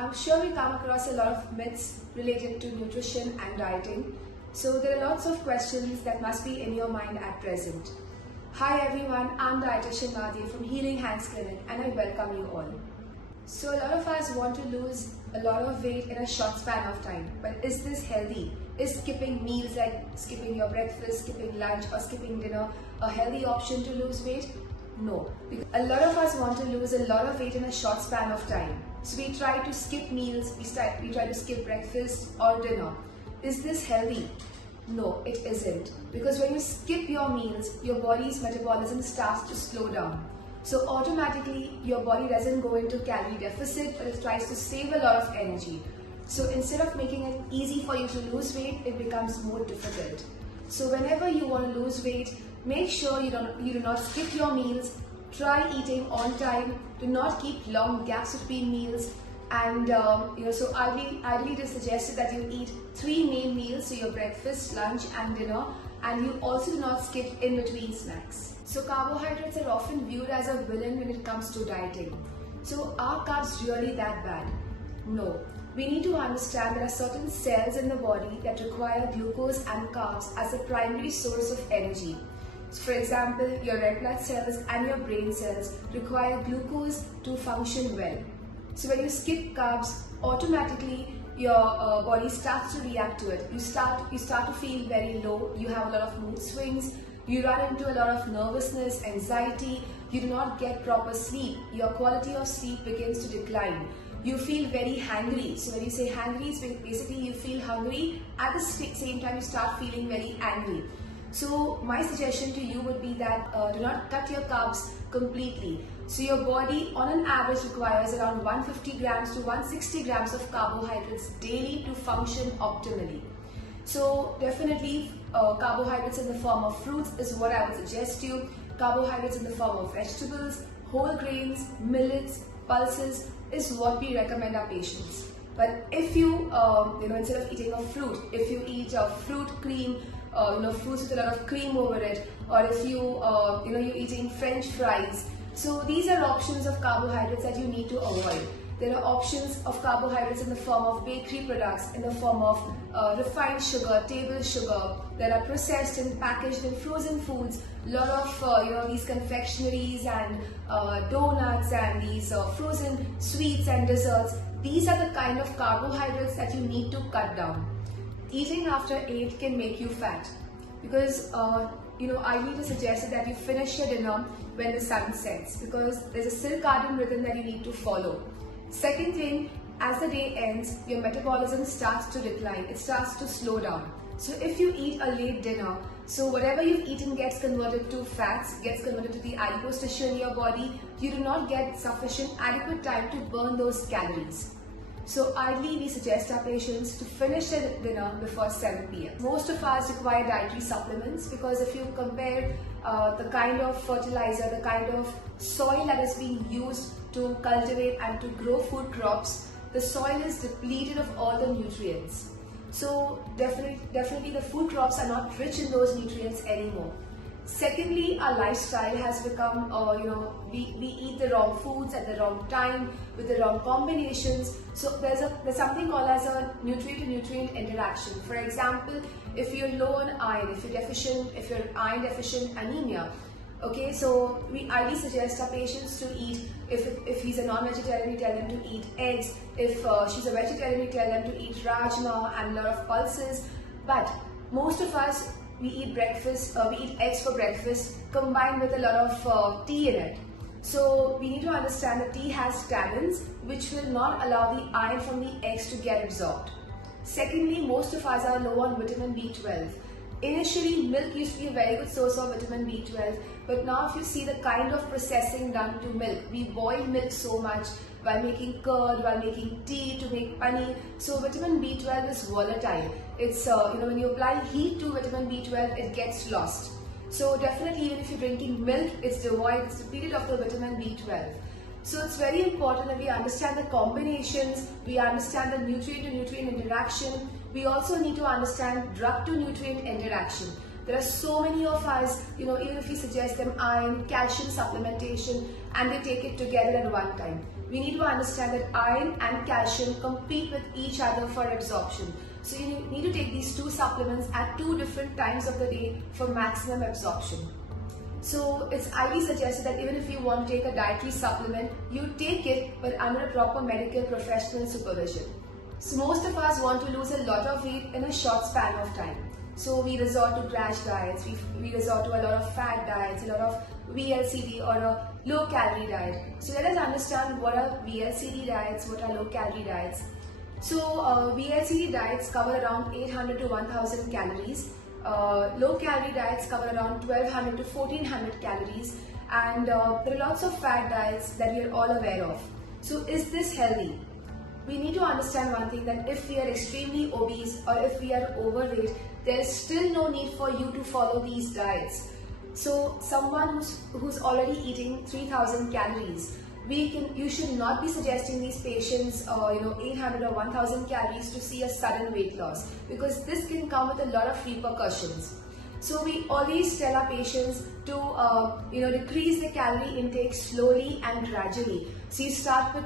I'm sure we come across a lot of myths related to nutrition and dieting. So there are lots of questions that must be in your mind at present. Hi everyone, I'm dietitian Nadia from Healing Hands Clinic and I welcome you all. So a lot of us want to lose a lot of weight in a short span of time, but is this healthy? Is skipping meals like skipping your breakfast, skipping lunch or skipping dinner a healthy option to lose weight? No, because a lot of us want to lose a lot of weight in a short span of time. So we try to skip meals, we try to skip breakfast or dinner. Is this healthy? No, it isn't. Because when you skip your meals, your body's metabolism starts to slow down. So automatically your body doesn't go into calorie deficit, but it tries to save a lot of energy. So instead of making it easy for you to lose weight, it becomes more difficult. So whenever you want to lose weight, make sure you do not skip your meals. Try eating on time. Do not keep long gaps between meals. And so ideally it is suggested that you eat 3 main meals, so your breakfast, lunch and dinner, and you also do not skip in between snacks. So carbohydrates are often viewed as a villain when it comes to dieting. So are carbs really that bad? No. We need to understand there are certain cells in the body that require glucose and carbs as a primary source of energy. So for example, your red blood cells and your brain cells require glucose to function well. So when you skip carbs, automatically your body starts to react to it. You start to feel very low, you have a lot of mood swings, you run into a lot of nervousness, anxiety, you do not get proper sleep, your quality of sleep begins to decline. You feel very hangry. So when you say hangry, it's basically you feel hungry, at the same time you start feeling very angry. So my suggestion to you would be that do not cut your carbs completely. So your body on an average requires around 150 grams to 160 grams of carbohydrates daily to function optimally. So definitely carbohydrates in the form of fruits is what I would suggest to you. Carbohydrates in the form of vegetables, whole grains, millets, pulses is what we recommend our patients. But if you, instead of eating a fruit, if you eat a fruit cream, fruits with a lot of cream over it, or if you're eating French fries. So these are options of carbohydrates that you need to avoid. There are options of carbohydrates in the form of bakery products, in the form of refined sugar, table sugar, that are processed and packaged in frozen foods. A lot of these confectionaries and donuts and these frozen sweets and desserts. These are the kind of carbohydrates that you need to cut down. Eating after 8 can make you fat because I need to suggest that you finish your dinner when the sun sets, because there's a circadian rhythm that you need to follow. Second thing, as the day ends, your metabolism starts to decline, it starts to slow down. So if you eat a late dinner, so whatever you've eaten gets converted to fats, gets converted to the adipose tissue in your body, you do not get sufficient adequate time to burn those calories. So ideally we suggest our patients to finish their dinner before 7 p.m. Most of us require dietary supplements because if you compare the kind of fertilizer, the kind of soil that is being used to cultivate and to grow food crops, the soil is depleted of all the nutrients. So definitely the food crops are not rich in those nutrients anymore. Secondly, our lifestyle has become, we eat the wrong foods at the wrong time with the wrong combinations. So there's something called as a nutrient-to-nutrient interaction. For example, if you're low on iron, if you're iron deficient anemia, okay, so we ideally suggest our patients to eat, if he's a non-vegetarian, we tell them to eat eggs. If she's a vegetarian, we tell them to eat rajma and a lot of pulses. But most of us, we eat eggs for breakfast combined with a lot of tea in it. So we need to understand that tea has tannins which will not allow the iron from the eggs to get absorbed. Secondly, most of us are low on vitamin B12. Initially, milk used to be a very good source of vitamin B12, but now if you see the kind of processing done to milk, we boil milk so much while making curd, while making tea to make paneer. So vitamin B12 is volatile. It's, when you apply heat to vitamin B12, it gets lost. So definitely even if you're drinking milk, it's depleted of the vitamin B12. So it's very important that we understand the combinations, we understand the nutrient-to-nutrient interaction. We also need to understand drug-to-nutrient interaction. There are so many of us, even if we suggest them iron, calcium supplementation, and they take it together at one time. we need to understand that iron and calcium compete with each other for absorption. So you need to take these two supplements at two different times of the day for maximum absorption. So it's highly suggested that even if you want to take a dietary supplement, you take it but under a proper medical professional supervision. So most of us want to lose a lot of weight in a short span of time. So we resort to crash diets, we resort to a lot of fat diets, a lot of VLCD or a low calorie diet. So let us understand what are VLCD diets, what are low calorie diets. So VLCD diets cover around 800 to 1000 calories. Low calorie diets cover around 1200 to 1400 calories, and there are lots of fat diets that we are all aware of. So is this healthy? We need to understand one thing, that if we are extremely obese or if we are overweight, there is still no need for you to follow these diets. So someone who's already eating 3000 calories, you should not be suggesting these patients 800 or 1000 calories to see a sudden weight loss, because this can come with a lot of repercussions. So we always tell our patients to decrease the calorie intake slowly and gradually. So you start with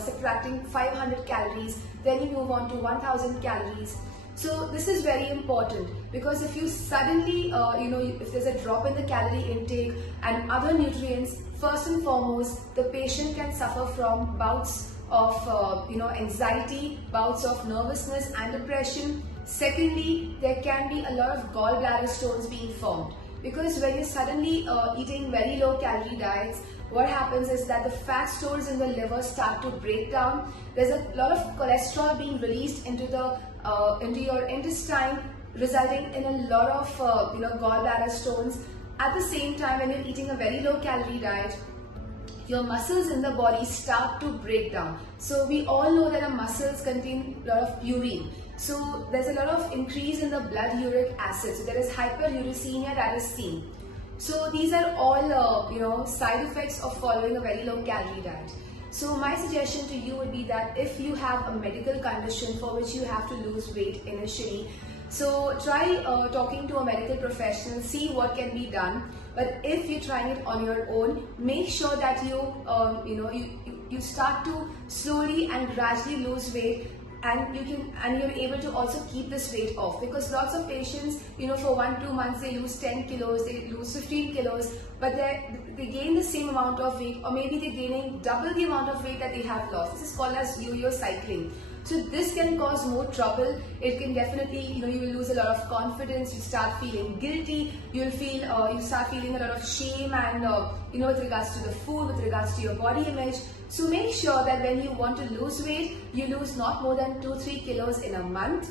subtracting 500 calories, then you move on to 1000 calories. So this is very important, because if you suddenly if there's a drop in the calorie intake and other nutrients, first and foremost the patient can suffer from bouts of anxiety, bouts of nervousness and depression. Secondly, there can be a lot of gallbladder stones being formed, because when you're suddenly eating very low calorie diets, what happens is that the fat stores in the liver start to break down. There's a lot of cholesterol being released into your intestine, resulting in a lot of gallbladder stones. At the same time, when you're eating a very low calorie diet, your muscles in the body start to break down. So we all know that our muscles contain a lot of urine. So there's a lot of increase in the blood uric acid. So there is hyperuricemia that is seen. So these are all side effects of following a very low calorie diet. So my suggestion to you would be that if you have a medical condition for which you have to lose weight initially, so try talking to a medical professional, see what can be done. But if you're trying it on your own, make sure that you start to slowly and gradually lose weight, and you're able to also keep this weight off, because lots of patients, for 1-2 months they lose 10 kilos, they lose 15 kilos, but they gain the same amount of weight, or maybe they're gaining double the amount of weight that they have lost. This is called as yo-yo cycling. So this can cause more trouble. It can definitely, you will lose a lot of confidence, you start feeling guilty, you start feeling a lot of shame, and with regards to the food, with regards to your body image. So make sure that when you want to lose weight, you lose not more than 2-3 kilos in a month,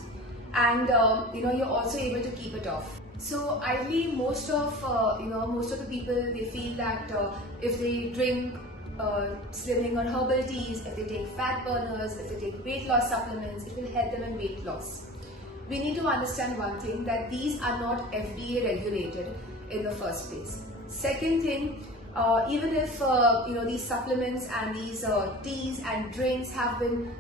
and you're also able to keep it off. So ideally, most of the people, they feel that if they drink slimming or herbal teas, if they take fat burners, if they take weight loss supplements, it will help them in weight loss. We need to understand one thing, that these are not FDA regulated in the first place. Second thing, even if these supplements and these teas and drinks have been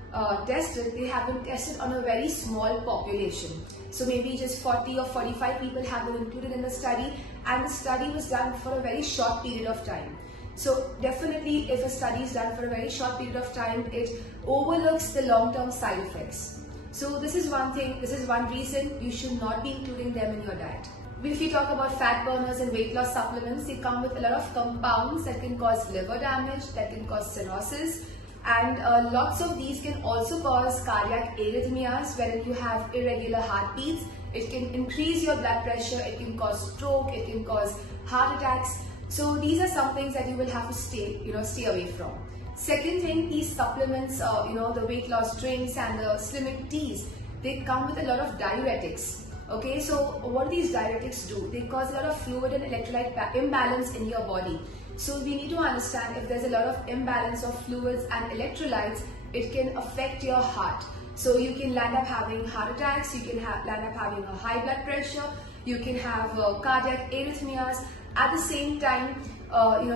tested, they have been tested on a very small population. So maybe just 40 or 45 people have been included in the study, and the study was done for a very short period of time. So definitely, if a study is done for a very short period of time, it overlooks the long-term side effects. So this is one thing, this is one reason you should not be including them in your diet. If you talk about fat burners and weight loss supplements, they come with a lot of compounds that can cause liver damage, that can cause cirrhosis, and lots of these can also cause cardiac arrhythmias, wherein you have irregular heartbeats. It can increase your blood pressure, it can cause stroke, it can cause heart attacks. So these are some things that you will have to stay away from. Second thing, these supplements, the weight loss drinks and the slimming teas, they come with a lot of diuretics. Okay, so what do these diuretics do? They cause a lot of fluid and electrolyte imbalance in your body. So we need to understand, if there's a lot of imbalance of fluids and electrolytes, it can affect your heart. So you can land up having heart attacks, you can land up having a high blood pressure, you can have cardiac arrhythmias. At the same time,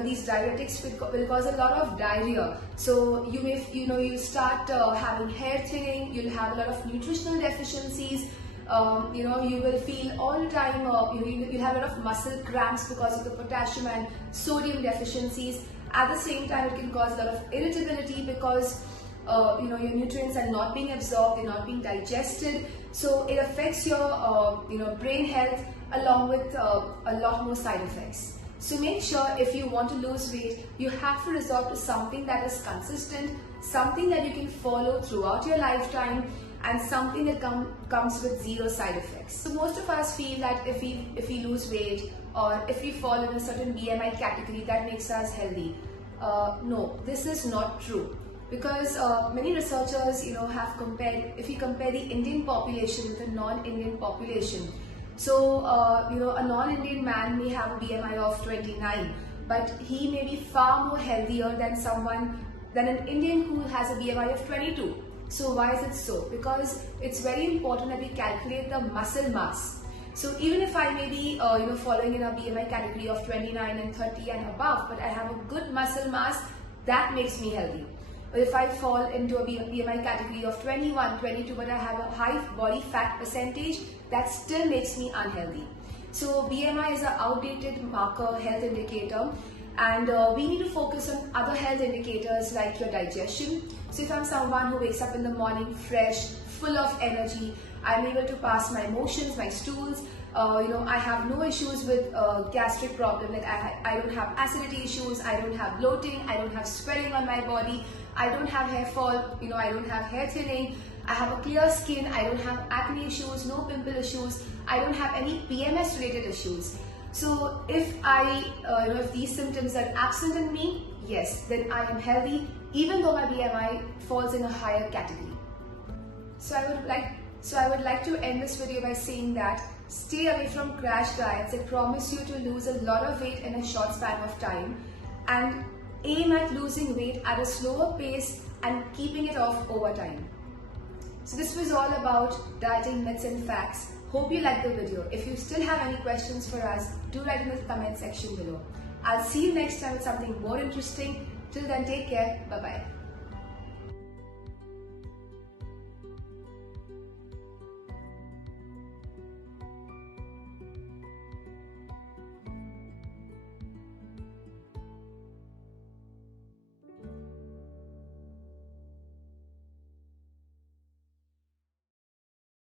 these diuretics will cause a lot of diarrhea. So you start having hair thinning, you'll have a lot of nutritional deficiencies. You will feel all the time, you'll have a lot of muscle cramps because of the potassium and sodium deficiencies. At the same time, it can cause a lot of irritability because your nutrients are not being absorbed, they're not being digested. So it affects your brain health along with a lot more side effects. So make sure if you want to lose weight, you have to resort to something that is consistent, something that you can follow throughout your lifetime, and something that comes with zero side effects. So most of us feel that if we lose weight or if we fall in a certain BMI category, that makes us healthy. No, this is not true. Because many researchers have compared, if you compare the Indian population with a non-Indian population, so a non-Indian man may have a BMI of 29, but he may be far more healthier than an Indian who has a BMI of 22. So why is it so? Because it's very important that we calculate the muscle mass. So even if I may be following in a BMI category of 29 and 30 and above, but I have a good muscle mass, that makes me healthy. Or if I fall into a BMI category of 21, 22, but I have a high body fat percentage, that still makes me unhealthy. So BMI is an outdated marker health indicator, and we need to focus on other health indicators like your digestion. So if I'm someone who wakes up in the morning fresh, full of energy, I'm able to pass my motions, my stools, I have no issues with gastric problem, that I don't have acidity issues, I don't have bloating, I don't have swelling on my body, I don't have hair fall, I don't have hair thinning, I have a clear skin, I don't have acne issues, no pimple issues, I don't have any PMS related issues. So if if these symptoms are absent in me, yes, then I am healthy, even though my BMI falls in a higher category. So I would like to end this video by saying that stay away from crash diets that promise you to lose a lot of weight in a short span of time, and aim at losing weight at a slower pace and keeping it off over time. So this was all about dieting myths and facts. Hope you liked the video. If you still have any questions for us, do write in the comment section below. I'll see you next time with something more interesting. Till then, take care. Bye-bye.